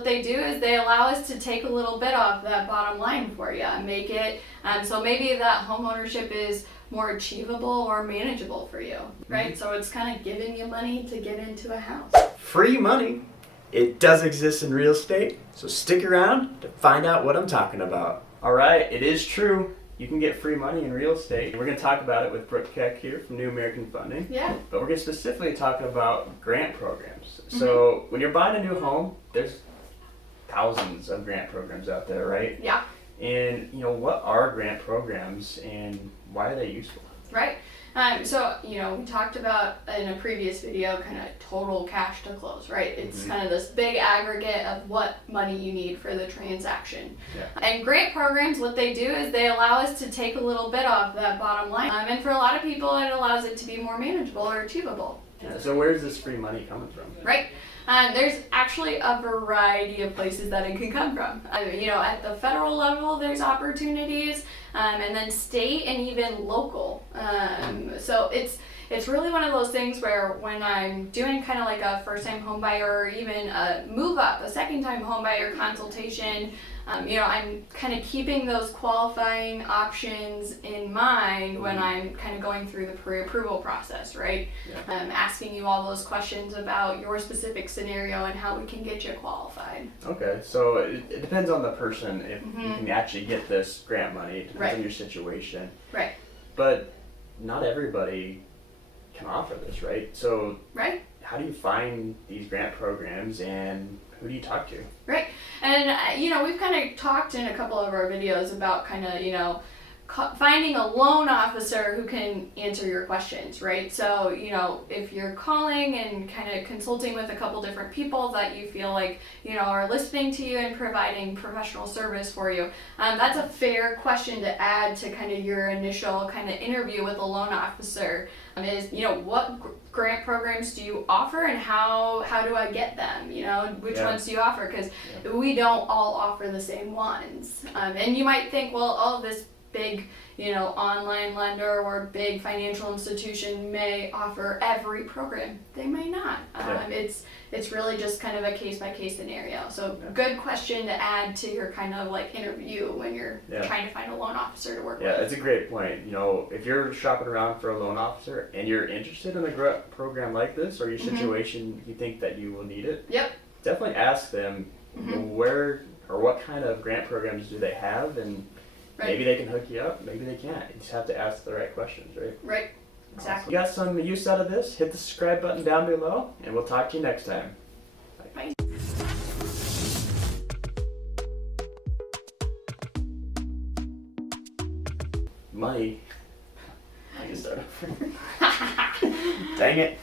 What they do is they allow us to take a little bit off that bottom line for you and make it so maybe that home ownership is more achievable or manageable for you, right? So it's kind of giving you money to get into a house. Free money. It does exist in real estate, so stick around to find out what I'm talking about. All right, it is true. You can get free money in real estate. We're going to talk about it with Brooke Keck here from New American Funding. Yeah. But we're going to specifically talk about grant programs. So when you're buying a new home, there's thousands of grant programs out there, right? Yeah. And what are grant programs and why are they useful? Right. So, we talked about in a previous video kind of total cash to close, right? It's kind of this big aggregate of what money you need for the transaction. Yeah. And grant programs, what they do is they allow us to take a little bit off that bottom line. And for a lot of people, it allows it to be more manageable or achievable. Yeah. So where's this free money coming from? Right. There's actually a variety of places that it can come from. At the federal level, there's opportunities, and then state and even local. So it's really one of those things where when I'm doing kind of like a first-time home buyer or even a move-up, a second-time home buyer consultation, I'm kind of keeping those qualifying options in mind when I'm kind of going through the pre-approval process, right? Yeah. Asking you all those questions about your specific scenario and how we can get you qualified. Okay, so it depends on the person if you can actually get this grant money. It depends on your situation. Right. But not everybody can offer this, right? So Right. how do you find these grant programs and who do you talk to? Right. And, we've kind of talked in a couple of our videos about kind of, finding a loan officer who can answer your questions, right? So, if you're calling and kind of consulting with a couple different people that you feel like, are listening to you and providing professional service for you, that's a fair question to add to kind of your initial kind of interview with a loan officer. Is, what grant programs do you offer and how do I get them? Which ones do you offer? Because we don't all offer the same ones. And you might think, well, this big, online lender or big financial institution may offer every program. They may not. It's really just kind of a case-by-case scenario. So good question to add to your kind of like interview when you're trying to find a loan officer to work with. Yeah, that's a great point. If you're shopping around for a loan officer and you're interested in a program like this or your situation, you think that you will need it, definitely ask them where or what kind of grant programs do they have, and maybe they can hook you up, maybe they can't. You just have to ask the right questions, right? Right. Exactly. You got some use out of this? Hit the subscribe button down below, and we'll talk to you next time. Bye. Money. I can start over. Dang it.